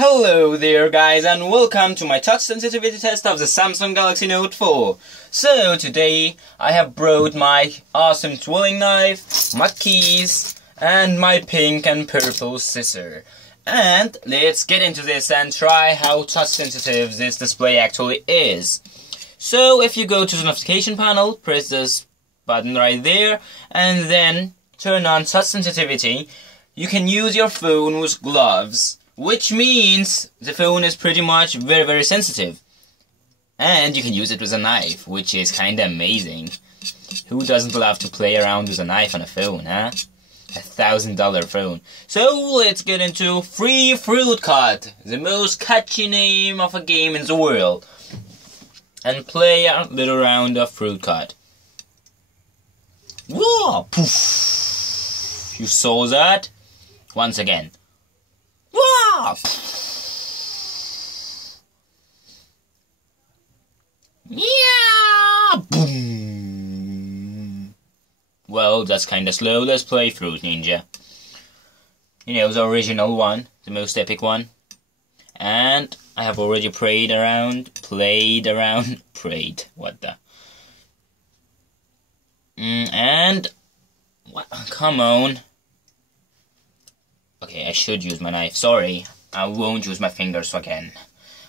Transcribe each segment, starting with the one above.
Hello there guys, and welcome to my touch sensitivity test of the Samsung Galaxy Note 4. So today I have brought my awesome twirling knife, my keys, and my pink and purple scissor. And let's get into this and try how touch sensitive this display actually is. So if you go to the notification panel, press this button right there, and then turn on touch sensitivity. You can use your phone with gloves, which means the phone is pretty much very sensitive. And you can use it with a knife, which is kinda amazing. Who doesn't love to play around with a knife on a phone, huh? $1,000 phone. So let's get into Free Fruit Cut, the most catchy name of a game in the world. And play a little round of Fruit Cut. Whoa! Poof! You saw that? Once again. Wow! Yeah! Boom! Well, that's kinda slow. Let's play Fruit Ninja. You know, the original one, the most epic one. And I have already played around, what the? And, what? Come on. Okay, I should use my knife. Sorry, I won't use my fingers again.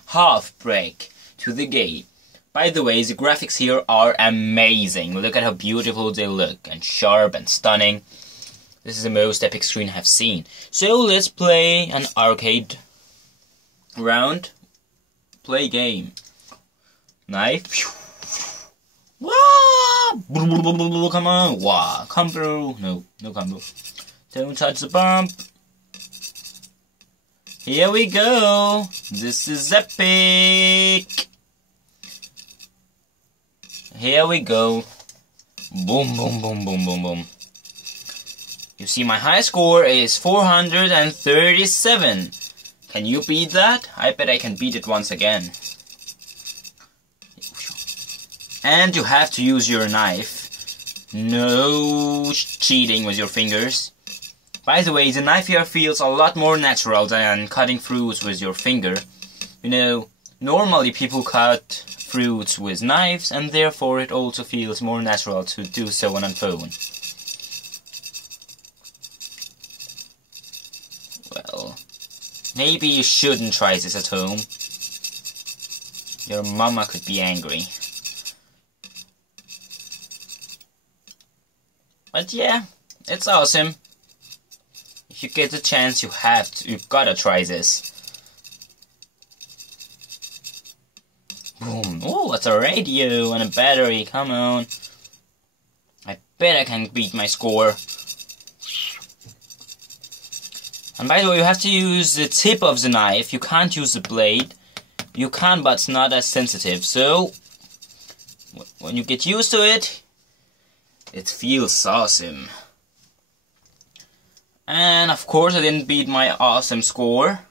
Half break to the game. By the way, the graphics here are amazing. Look at how beautiful they look, and sharp and stunning. This is the most epic screen I've seen. So let's play an arcade round. Play game. Knife. Wow! Come on. Wow. Combo. No combo. Don't touch the bump. Here we go. This is epic. Here we go. Boom, boom, boom, boom, boom, boom. You see, my high score is 437. Can you beat that? I bet I can beat it once again. And you have to use your knife. No cheating with your fingers. By the way, the knife here feels a lot more natural than cutting fruits with your finger. You know, normally people cut fruits with knives, and therefore it also feels more natural to do so on a phone. Well, maybe you shouldn't try this at home. Your mama could be angry. But yeah, it's awesome. If you get the chance, you've gotta try this. Boom. Oh, it's a radio and a battery, come on. I bet I can beat my score. And by the way, you have to use the tip of the knife. You can't use the blade. You can, but it's not as sensitive. So, when you get used to it, it feels awesome. And of course I didn't beat my awesome score.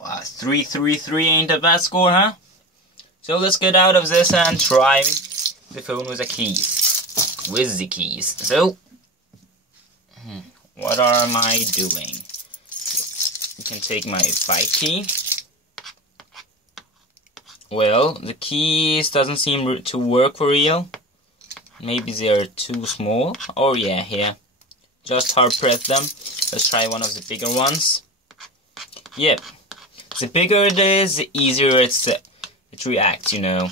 333 ain't a bad score, huh? So let's get out of this and try the phone with the keys. So, what am I doing? You can take my bike key. Well, the keys doesn't seem to work for real. Maybe they're too small. Oh yeah, here. Just hard press them. Let's try one of the bigger ones. Yep. The bigger it is, the easier it reacts, you know.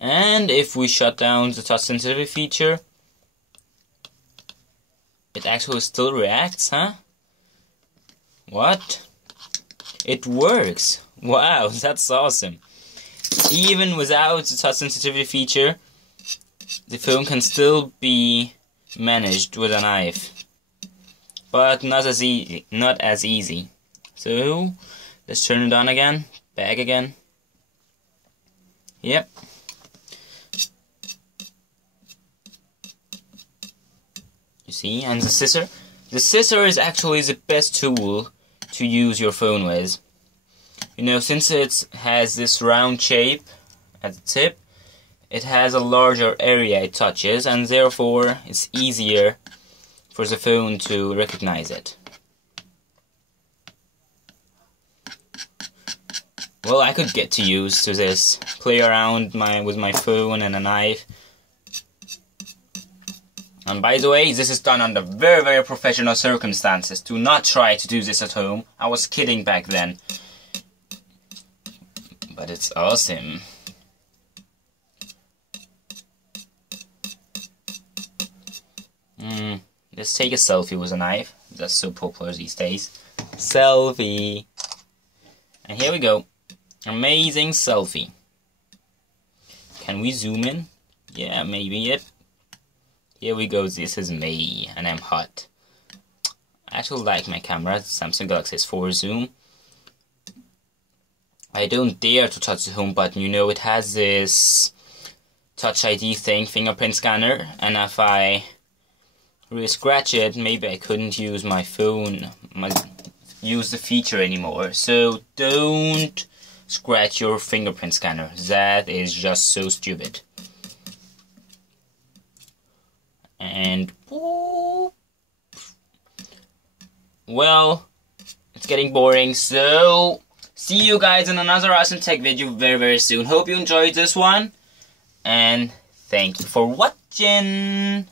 And if we shut down the touch sensitivity feature, it actually still reacts, huh? What? It works. Wow, that's awesome. Even without the touch sensitivity feature, the phone can still be managed with a knife, but not as easy. So let's turn it on again, back again. Yep. You see, and the scissor. The scissor is actually the best tool to use your phone with. You know, since it has this round shape at the tip, it has a larger area it touches, and therefore it's easier for the phone to recognize it. Well, I could get to use to this, play around with my phone and a knife. And by the way, this is done under very, very professional circumstances. Do not try to do this at home. I was kidding back then. But it's awesome. Let's take a selfie with a knife. That's so popular these days. Selfie. And here we go. Amazing selfie. Can we zoom in? Yeah, maybe. Yep. Here we go. This is me, and I'm hot. I actually like my camera, Samsung Galaxy S4 zoom. I don't dare to touch the home button. You know, it has this Touch ID thing, fingerprint scanner, and if I really scratch it, maybe I couldn't use my phone, use the feature anymore. So don't scratch your fingerprint scanner. That is just so stupid. And well, it's getting boring, so see you guys in another awesome tech video very, very soon. Hope you enjoyed this one, and thank you for watching.